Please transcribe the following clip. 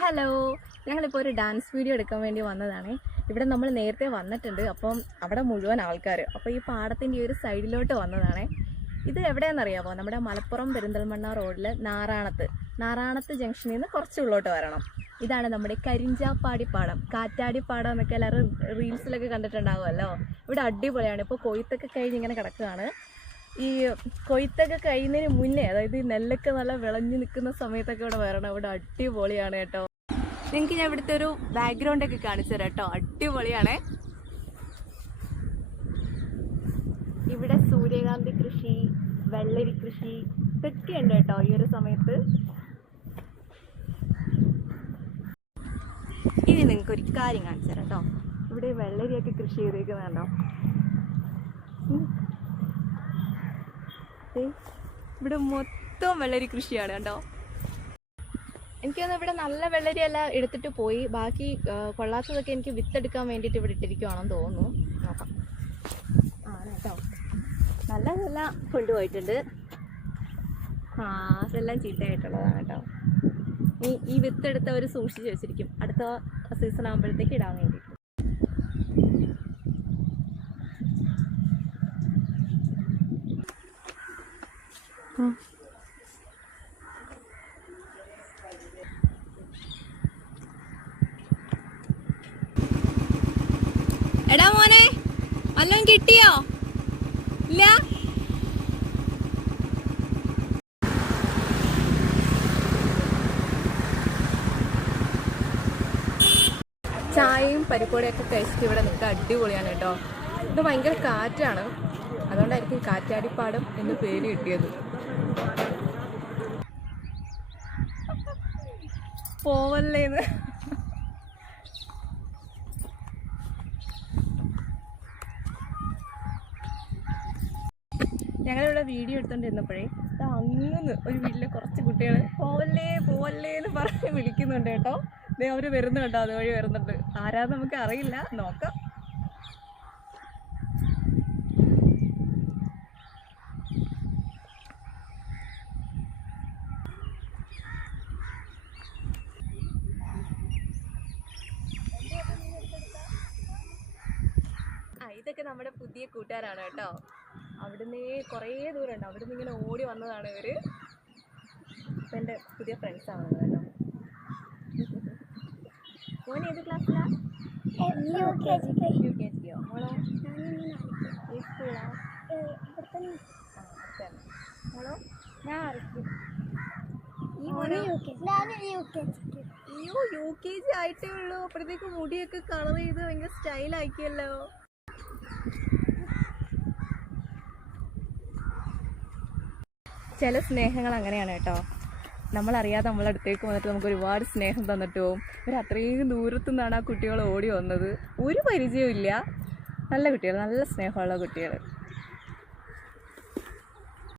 Hello, ഞങ്ങളിപ്പോൾ ഒരു dance video എടുക്കാൻ വേണ്ടി വന്നതാണ്. ഇവിടെ നമ്മൾ നേരത്തെ വന്നിട്ടുണ്ട്. അപ്പം അവിടെ മുഴുവൻ ആൾക്കാർ. അപ്പോൾ ഈ പാടത്തിൻ്റെ ഈ ഒരു സൈഡിലോട്ട് വന്നതാണ്. ഇത് എവിടെയാണെന്നറിയാമോ? നമ്മുടെ മലപ്പുറം പെരിന്തൽമണ്ണ റോഡിൽ നാറാണത്ത് ജംഗ്ഷനിൽ നിന്ന് കുറച്ച് ഉള്ളോട്ട് വരണം. ഇതാണ് നമ്മുടെ കരിഞ്ചാപ്പാടിപ്പാടം, കാറ്റാടിപ്പാടം എന്നൊക്കെ എല്ലാവരും റീൽസിലൊക്കെ കണ്ടിട്ടുണ്ടാകുമല്ലോ. ഇവിടെ അടിപൊളിയാണ്. ഇപ്പോൾ കൊയ്ത്തൊക്കെ കഴിഞ്ഞ് ഇങ്ങനെ കിടക്കുകയാണ്. ഈ കൊയ്ത്തൊക്കെ കഴിയുന്നതിന് മുന്നേ, അതായത് ഈ നെല്ലൊക്കെ നല്ല വിളഞ്ഞു നിൽക്കുന്ന സമയത്തൊക്കെ ഇവിടെ വരണം. ഇവിടെ അടിപൊളിയാണ് കേട്ടോ. നിങ്ങൾക്ക് ഞാൻ ഇവിടുത്തെ ഒരു ബാക്ക്ഗ്രൗണ്ടൊക്കെ കാണിച്ചു തരാം കേട്ടോ. അടിപൊളിയാണ്. ഇവിടെ സൂര്യകാന്തി കൃഷി, വെള്ളരി കൃഷി ഇതൊക്കെ ഉണ്ട് കേട്ടോ ഈ ഒരു സമയത്ത്. ഇനി നിങ്ങൾക്ക് ഒരു കാര്യം കാണിച്ചു തരാം കേട്ടോ. ഇവിടെ വെള്ളരിയൊക്കെ കൃഷി ചെയ്തേക്കുന്നുണ്ടോ? ഇവിടെ മൊത്തം വെള്ളരി കൃഷിയാണ് കേട്ടോ. എനിക്ക് തോന്നുന്നു ഇവിടെ നല്ല വെള്ളരിയെല്ലാം എടുത്തിട്ട് പോയി. ബാക്കി കൊള്ളാത്തതൊക്കെ എനിക്ക് വിത്തെടുക്കാൻ വേണ്ടിയിട്ട് ഇവിടെ ഇട്ടിരിക്കുവാണെന്ന് തോന്നുന്നു. നോക്കാം. ആണ് കേട്ടോ, നല്ലതെല്ലാം കൊണ്ടുപോയിട്ടുണ്ട്. അതെല്ലാം ചീത്തയായിട്ടുള്ളതാണ് കേട്ടോ. ഈ വിത്തെടുത്ത് അവർ സൂക്ഷിച്ച് വെച്ചിരിക്കും അടുത്ത സീസൺ ആകുമ്പോഴത്തേക്ക് ഇടാൻ വേണ്ടിയിട്ട്. എടാ മോനെ, വല്ലതും കിട്ടിയോ? ഇല്ല. ചായയും പരിപ്പോടിയൊക്കെ കഴിച്ചിട്ട് ഇവിടെ നിൽക്കുക അടിപൊളിയാണ് കേട്ടോ. ഇത് ഭയങ്കര കാറ്റാണ്, അതുകൊണ്ടായിരിക്കും കാറ്റാടിപ്പാടം എന്ന് പേര് കിട്ടിയത്. പോവല്ലേന്ന്. ഞങ്ങളിവിടെ വീഡിയോ എടുത്തോണ്ടിരുന്നപ്പോഴേ അങ്ങ് ഒരു വീട്ടിലെ കുറച്ച് കുട്ടികൾ പോവല്ലേ എന്ന് പറഞ്ഞ് വിളിക്കുന്നുണ്ട് കേട്ടോ. അവർ വരുന്നു കേട്ടോ, അതുവഴി വരുന്നുണ്ട്. ആരാന്ന് നമുക്ക് അറിയില്ല, നോക്കാം. ഇതൊക്കെ നമ്മുടെ പുതിയ കൂട്ടുകാരാണ് കേട്ടോ. അവിടുന്ന് കുറേ ദൂരമുണ്ട്. അവിടുന്ന് ഇങ്ങനെ ഓടി വന്നതാണ് ഇവർ. ഇപ്പം എൻ്റെ പുതിയ ഫ്രണ്ട്സാണ് കേട്ടോ. മോൻ ഏത് ക്ലാസ്സിലാണ്? യുകെജിയോ? മോളോ? ഈ സ്കൂളാണ്. മോളോ? യുകെജി ആയിട്ടേ ഉള്ളൂ. അപ്പോഴത്തേക്ക് മുടിയൊക്കെ കളർ ചെയ്ത് ഭയങ്കര സ്റ്റൈലാക്കിയല്ലോ. ചില സ്നേഹങ്ങൾ അങ്ങനെയാണ് കേട്ടോ. നമ്മളറിയാതെ നമ്മളെ അടുത്തേക്ക് വന്നിട്ട് നമുക്ക് ഒരുപാട് സ്നേഹം തന്നിട്ട് പോകും. അത്രയും ദൂരത്തു നിന്നാണ് ആ കുട്ടികൾ ഓടി വന്നത്. ഒരു പരിചയവും ഇല്ല. നല്ല കുട്ടികൾ, നല്ല സ്നേഹമുള്ള കുട്ടികൾ.